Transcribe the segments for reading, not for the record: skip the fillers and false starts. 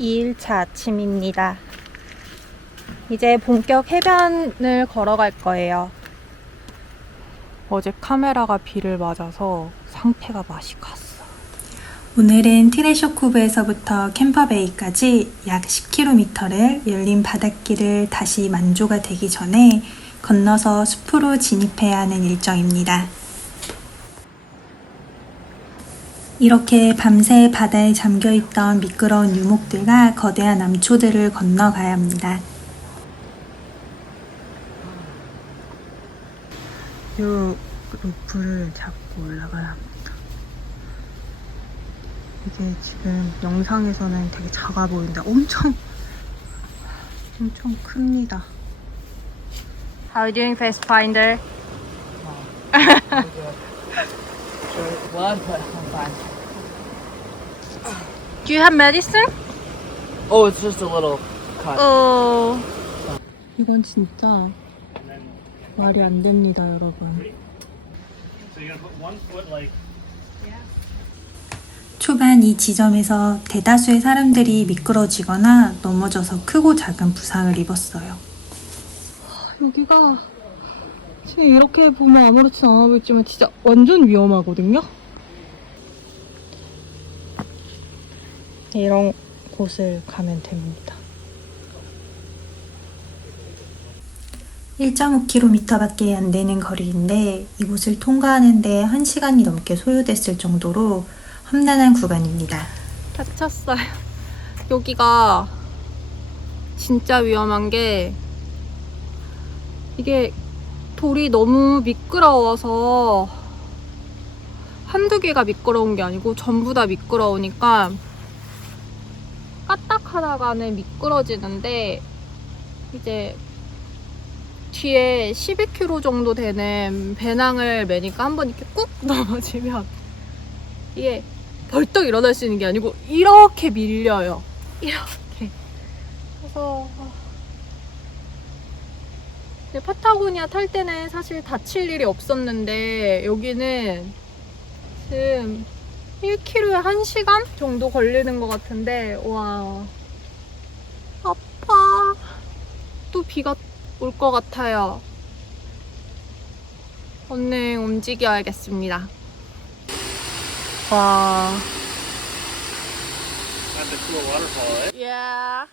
2일차 아침입니다. 이제 본격 해변을 걸어갈 거예요. 어제 카메라가 비를 맞아서 상태가 맛이 갔어. 오늘은 트레셔코브에서부터 캠퍼베이까지 약 10km를 열린 바닷길을 다시 만조가 되기 전에 건너서 숲으로 진입해야 하는 일정입니다. 이렇게 밤새 바다에 잠겨있던 미끄러운 유목들과 거대한 암초들을 건너가야 합니다. 이 로프를 잡고 올라가야 합니다. 이게 지금 영상에서는 되게 작아 보이는데 엄청 큽니다. How are you doing, Face Finder? Blood, but I'm fine. Do you have medicine? Oh, it's just a little cut. 이건 진짜 말이 안 됩니다, 여러분. So you're gonna put 1 foot like. 초반 이 지점에서 대다수의 사람들이 미끄러지거나 넘어져서 크고 작은 부상을 입었어요. 여기가 지금 이렇게 보면 아무렇지 않아 보이지만 진짜 완전 위험하거든요? 이런 곳을 가면 됩니다. 1.5km밖에 안 되는 거리인데 이곳을 통과하는데 1시간이 넘게 소요됐을 정도로 험난한 구간입니다. 다쳤어요. 여기가 진짜 위험한 게 이게 돌이 너무 미끄러워서 한두 개가 미끄러운 게 아니고 전부 다 미끄러우니까 까딱하다가는 미끄러지는데 이제 뒤에 12kg 정도 되는 배낭을 매니까 한번 이렇게 꾹 넘어지면 이게 벌떡 일어날 수 있는 게 아니고 이렇게 밀려요. 이렇게. 그래서 파타고니아 탈 때는 사실 다칠 일이 없었는데 여기는 지금 1km에 1시간 정도 걸리는 것 같은데 와 아파. 또 비가 올 것 같아요. 오늘 움직여야겠습니다. 와. That's a cool waterfall, eh? Yeah.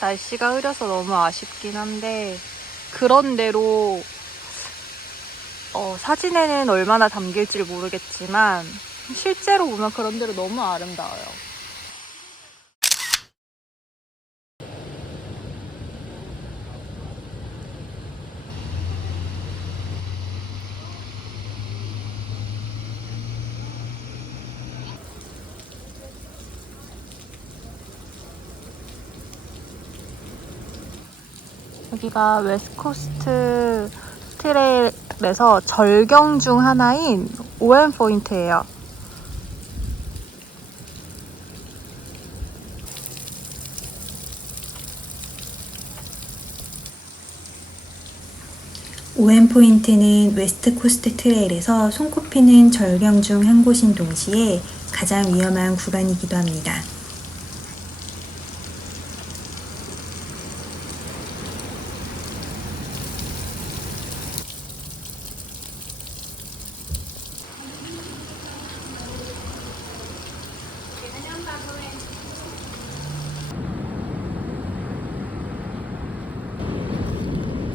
날씨가 흐려서 너무 아쉽긴 한데 그런대로 사진에는 얼마나 담길지 모르겠지만 실제로 보면 그런대로 너무 아름다워요. 여기가 웨스트코스트 트레일에서 절경 중 하나인 오웬 포인트예요. 오웬 포인트는 웨스트코스트 트레일에서 손꼽히는 절경 중 한 곳인 동시에 가장 위험한 구간이기도 합니다.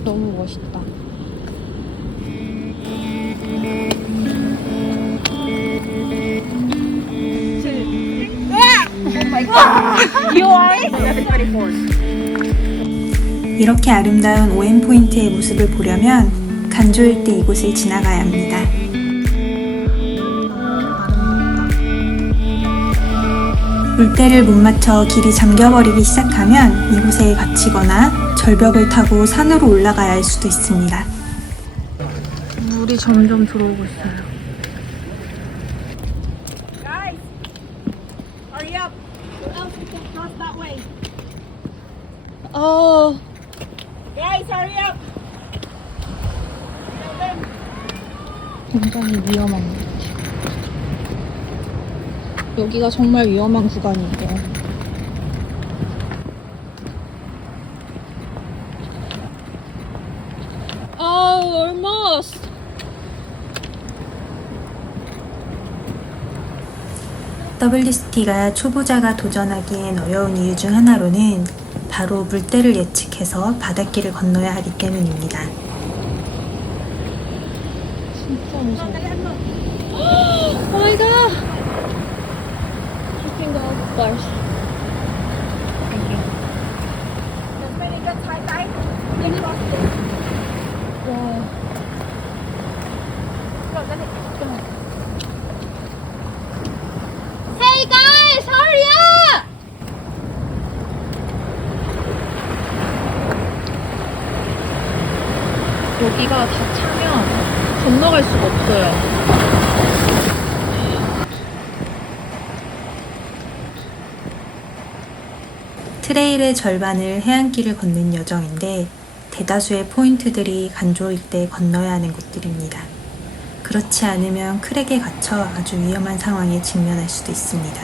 너무 멋있다. 이렇게 아름다운 오웬 포인트의 모습을 보려면 간조일 때 이곳을 지나가야 합니다. 물때를 못 맞춰 길이 잠겨버리기 시작하면 이곳에 갇히거나 절벽을 타고 산으로 올라가야 할 수도 있습니다. 물이 점점 들어오고 있어요. Guys, hurry up. Who else we can cross that way? Guys, hurry up. 굉장히 위험한 것 같아요. 여기가 정말 위험한 구간이에요. almost. WCT가 초보자가 도전하기엔 어려운 이유 중 하나로는 바로 물때를 예측해서 바닷길을 건너야 하기 때문입니다. 진짜 무서워. Oh my god! You can go first. Thank you. Wow. Hey guys, hurry up! 여기가 다 차면 건너갈 수가 없어요. 트레일의 절반을 해안길을 걷는 여정인데 대다수의 포인트들이 간조일 때 건너야 하는 곳들입니다. 그렇지 않으면 크랙에 갇혀 아주 위험한 상황에 직면할 수도 있습니다.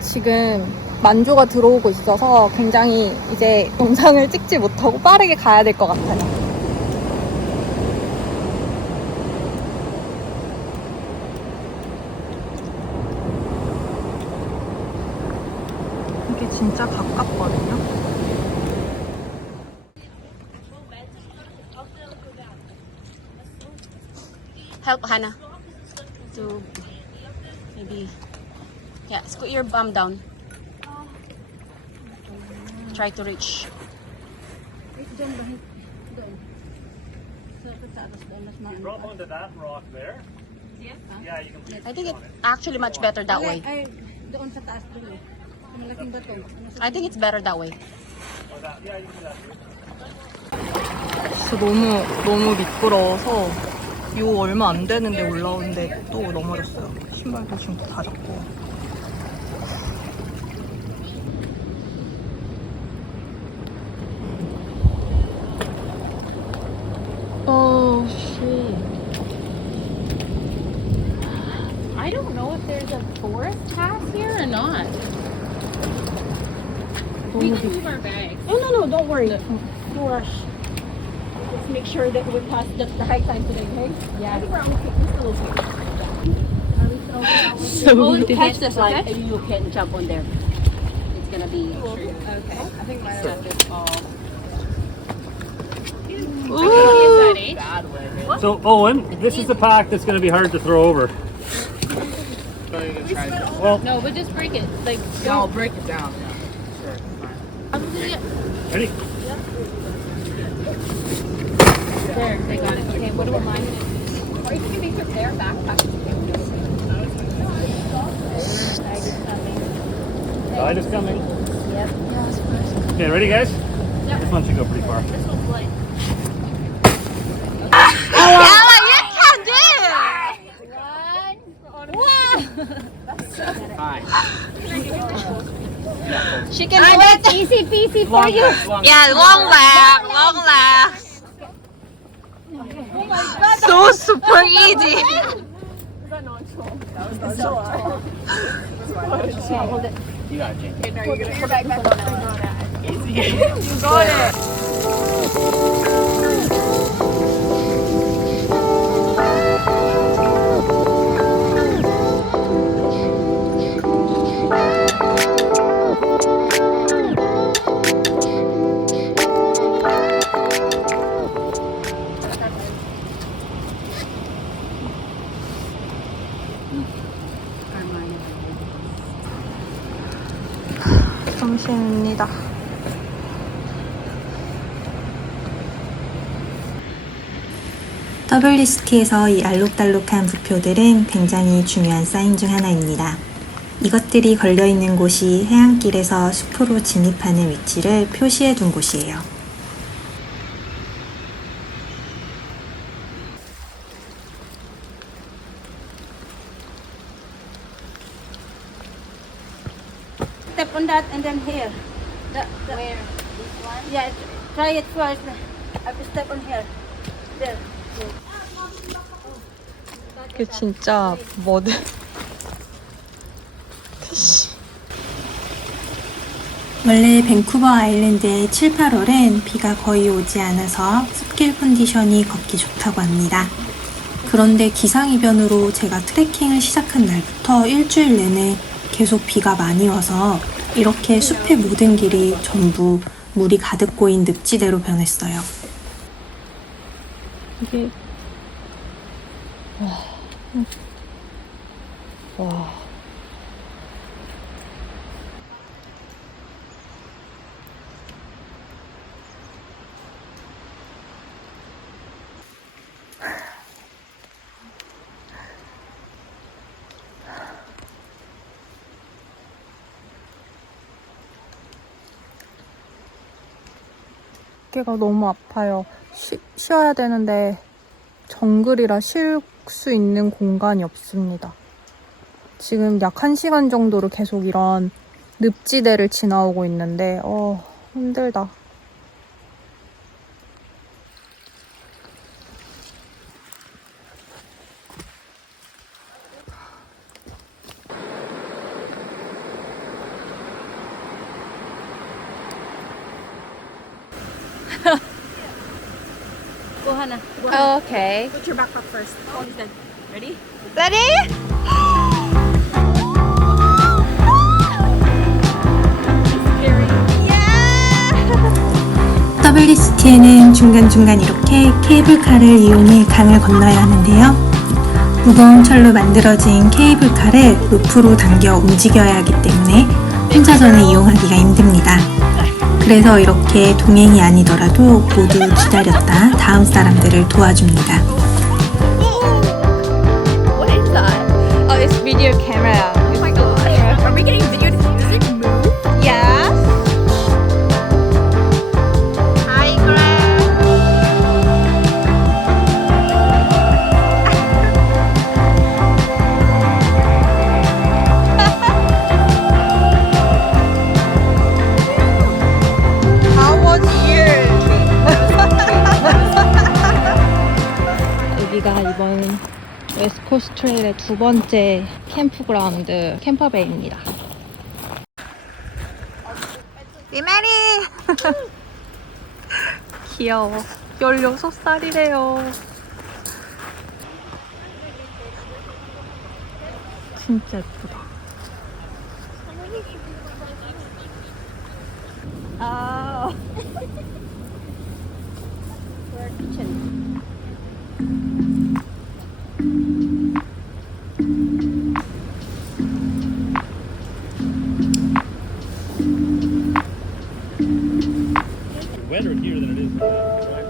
지금 만조가 들어오고 있어서 굉장히 이제 영상을 찍지 못하고 빠르게 가야 될 것 같아요. 이게 진짜 가깝거든요. Help Hannah to maybe, yeah, scoot your bum down. Try to reach. Drop onto that rock there. Yeah, you can. I think it's actually much better that way. I think it's better that way. Oh, that. Yeah, you can do that. 진짜 너무 미끄러워서 요 얼마 안 되는데 올라오는데 또 넘어졌어요. 신발도 지금 다 젖고. Oh shit. I don't know if there's a forest path here or not. We can move our bags. No, don't worry. No rush. Let's make sure that we pass the right time today, okay? Yeah. I think we're okay. We're still okay. So catch this line and you can jump on there. It's gonna be okay. I think my is all. So, Owen, this is the pack that's going to be hard to throw over. Well, No, but just break it. Like No, break it down. Yeah. Sure. ready? there, they got it. Okay, what about mine? Or you can make your their backpack. Tide is coming. Yep. Okay, ready, guys? Yep. This one should go pretty far. She can do it. Easy peasy for you. Yeah, long laugh. So super easy. You got it, Jane. You got it. 점심입니다. WCT에서 이 알록달록한 부표들은 굉장히 중요한 사인 중 하나입니다. 이것들이 걸려있는 곳이 해안길에서 숲으로 진입하는 위치를 표시해 둔 곳이에요. step on that and then here. Where? This one? Yeah, try it first. I have to step on here. There. 이게 진짜 뭐든. 원래 밴쿠버 아일랜드의 7, 8월엔 비가 거의 오지 않아서 숲길 컨디션이 걷기 좋다고 합니다. 그런데 기상이변으로 제가 트레킹을 시작한 날부터 일주일 내내 계속 비가 많이 와서 이렇게 숲의 모든 길이 전부 물이 가득 고인 늪지대로 변했어요. 이게 와. 어깨가 너무 아파요. 쉬어야 되는데 정글이라 쉴 수 있는 공간이 없습니다. 지금 약 1시간 정도로 계속 이런 늪지대를 지나오고 있는데 힘들다. Go, Hannah. Go, Okay. Put your backpack first. Oh, he's dead. Ready? WCT에는 중간중간 이렇게 케이블카를 이용해 강을 건너야 하는데요. 무거운 철로 만들어진 케이블카를 루프로 당겨 움직여야 하기 때문에 혼자서는 이용하기가 힘듭니다. 그래서 이렇게 동행이 아니더라도 모두 기다렸다 다음 사람들을 도와줍니다. What is that? Oh, it's video camera. Oh my god. Are we getting video? Does it move? Yeah. Hi, Greg. How was yours? 여기가 이번 웨스트코스트 트레일의 두 번째 캠프그라운드 캠퍼베이입니다. 리메리. 귀여워. 16살이래요. 진짜 예쁘다. Oh. For our kitchen. Wetter here than it is there, correct?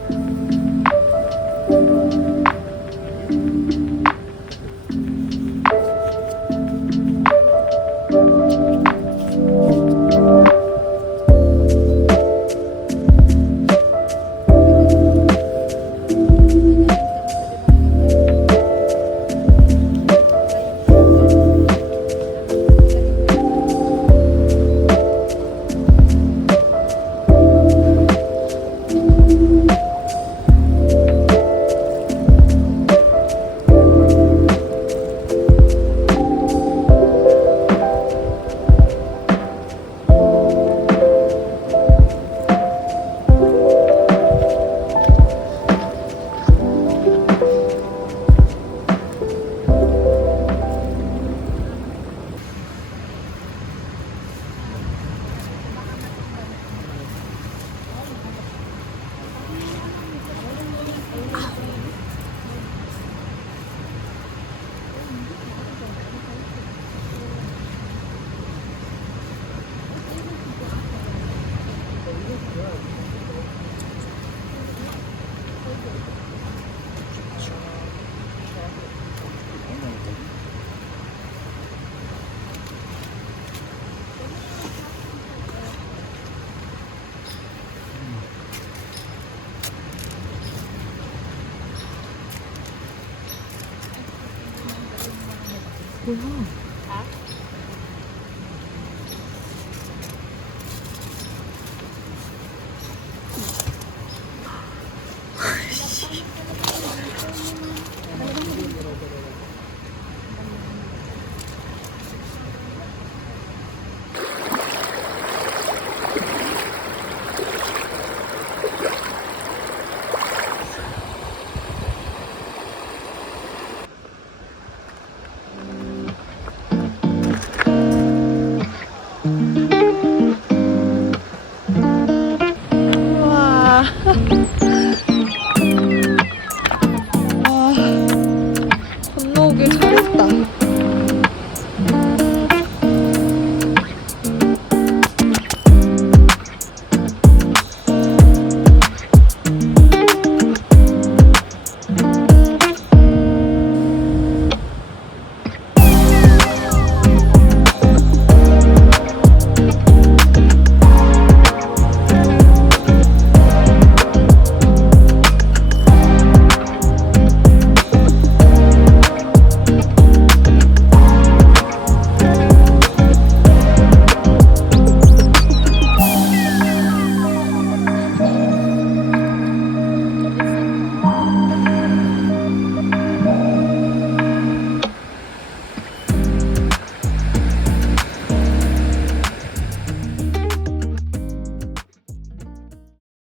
뭐야?